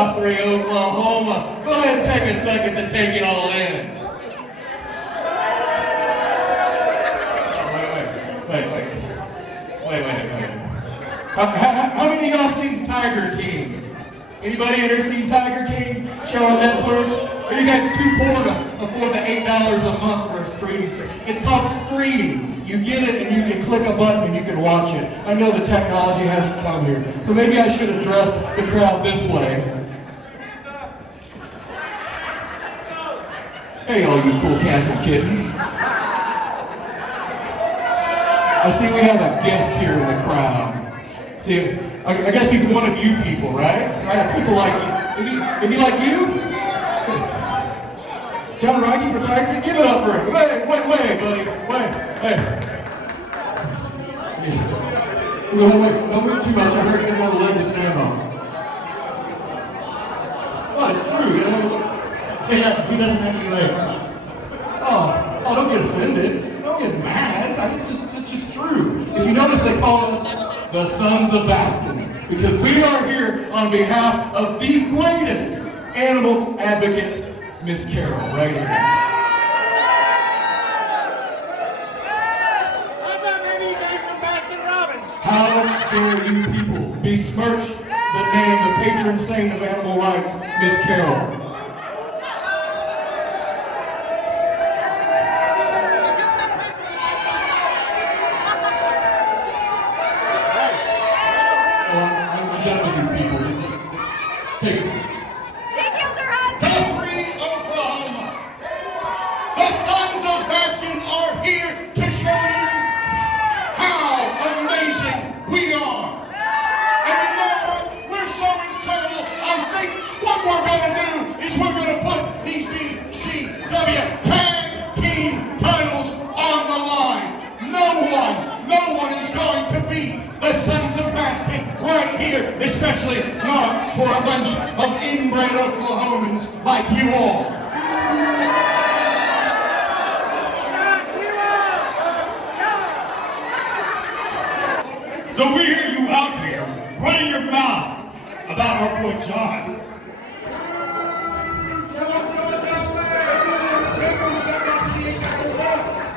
Guthrie, Oklahoma. Go ahead and take a second to take it all in. Wait. How many of y'all seen Tiger King? Anybody ever seen Tiger King show on Netflix? Are you guys too poor to afford the $8 a month for a streaming service? It's called streaming. You get it and you can click a button and you can watch it. I know the technology hasn't come here, so maybe I should address the crowd this way. Hey, all you cool cats and kittens. I see we have a guest here in the crowd. See, I guess he's one of you people, right? Right? People like you. Is he like you? John Reinke for Tiger King? Give it up for him. Wait, buddy. Wait. Don't move too much. I heard you didn't have a leg to stand on. Well, it's true. You know? Yeah, he doesn't have any legs. Oh, don't get offended. Don't get mad. It's just true. If you notice, they call us the Sons of Baskin, because we are here on behalf of the greatest animal advocate, Miss Carol, right here. I thought maybe you came from Baskin Robbins. How dare you people besmirch the name, the patron saint of animal rights, Miss Carol? Guthrie, Oklahoma. The Sons of Baskin are here to show you how amazing we are. And you know what? We're so incredible. I think what we're going to do is we're going to put these BCW Tag Team titles on the line. No one is going to beat the Sons of Baskin right here, especially not for a bunch of inbred Oklahomans like you all. So we hear you out here running your mouth about our boy John.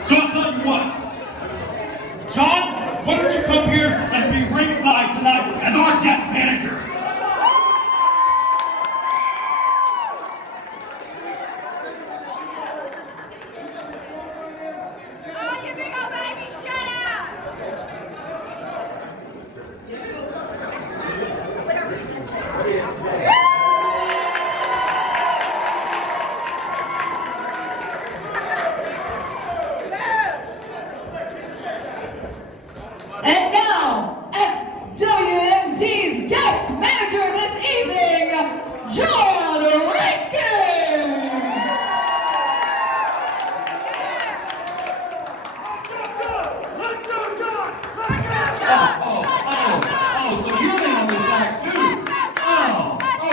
So I'll tell you what, John, why don't you come here and be ringside tonight as our guest manager? Oh, you big old baby, shut up! And now, as WMD's guest manager this evening, John Reinke! Let's go, John! So you're in on this act too?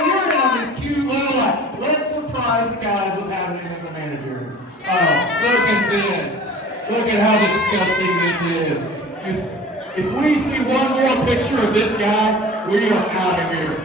You're in on this cute little act. Let's surprise the guys with having him as a manager. Look at this. Look at how disgusting this is. If we see one more picture of this guy, we are out of here.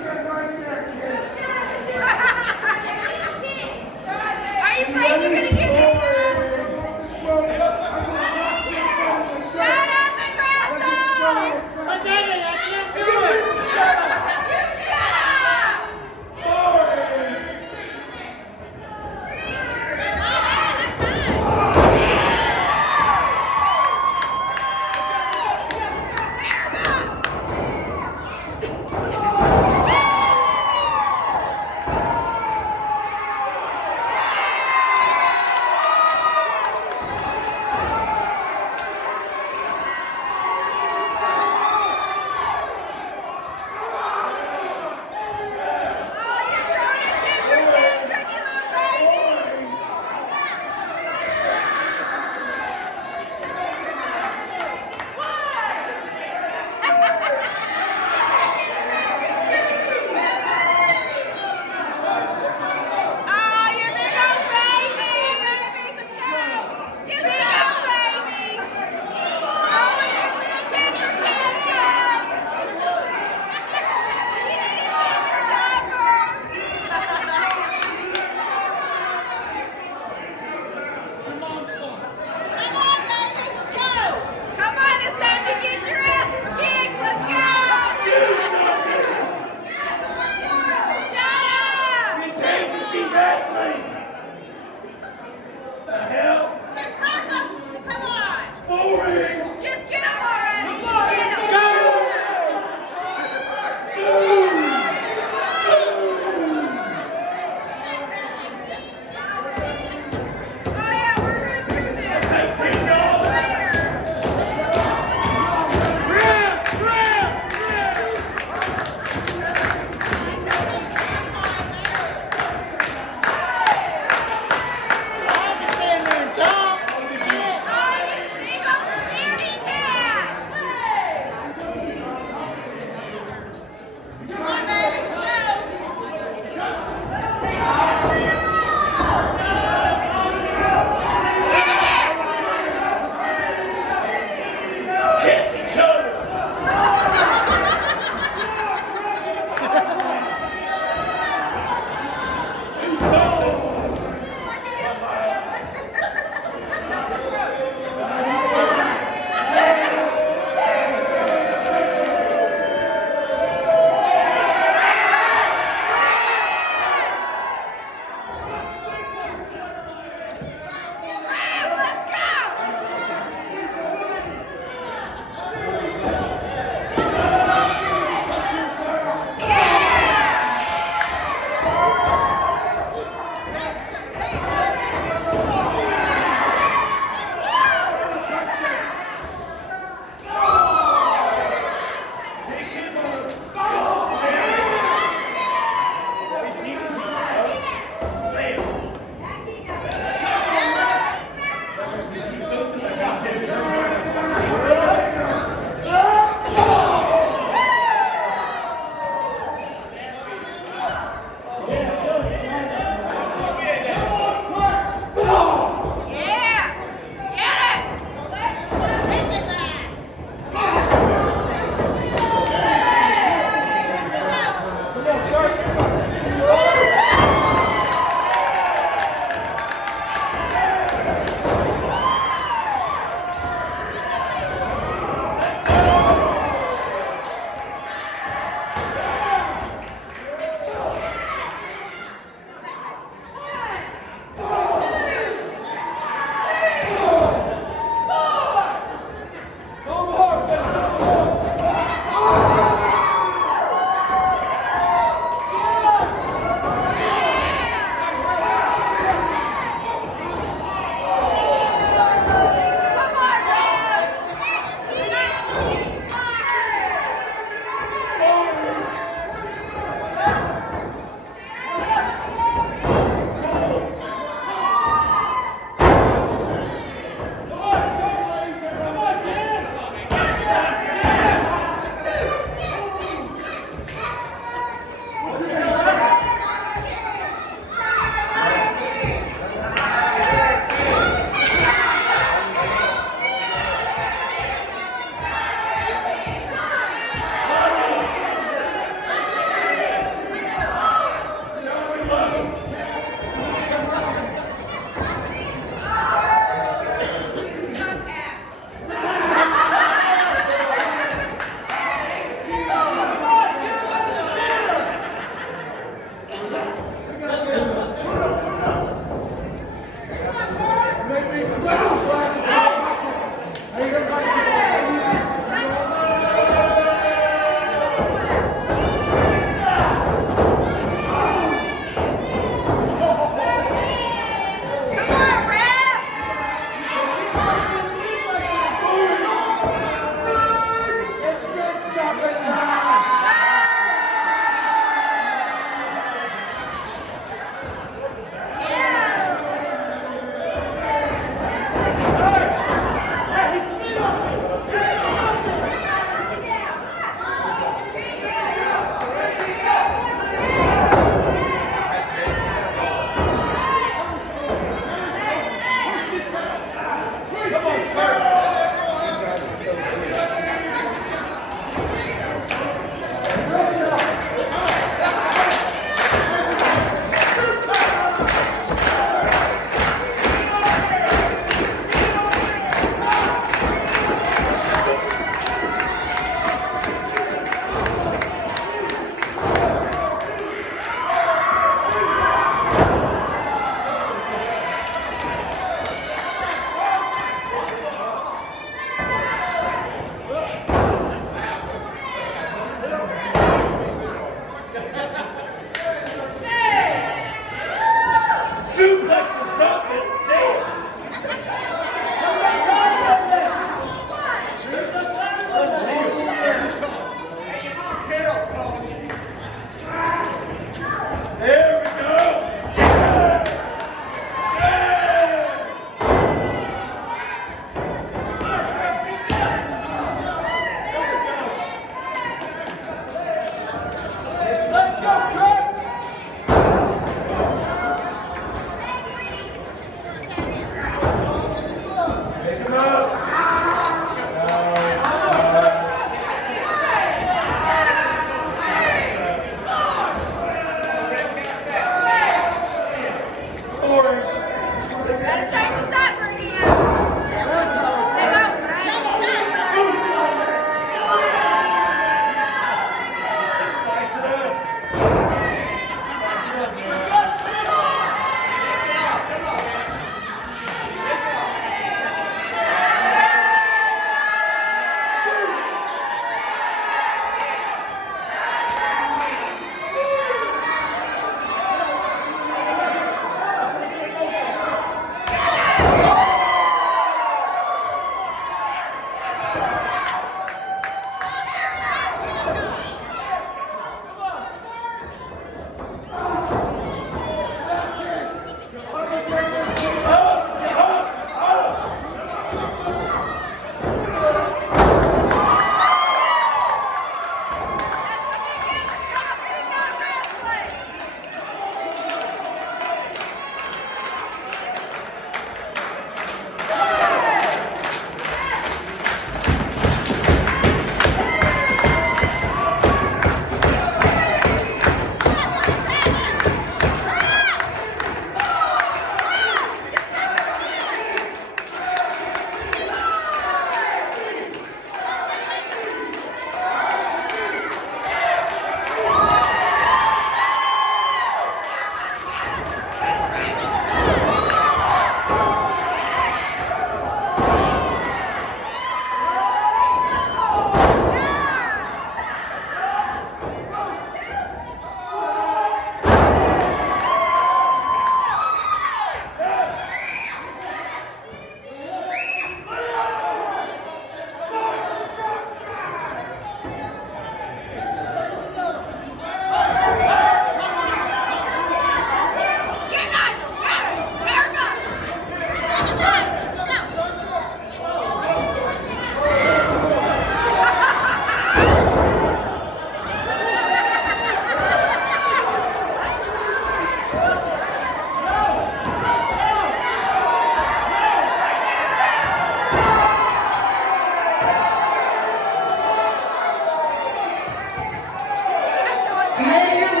Hey, you're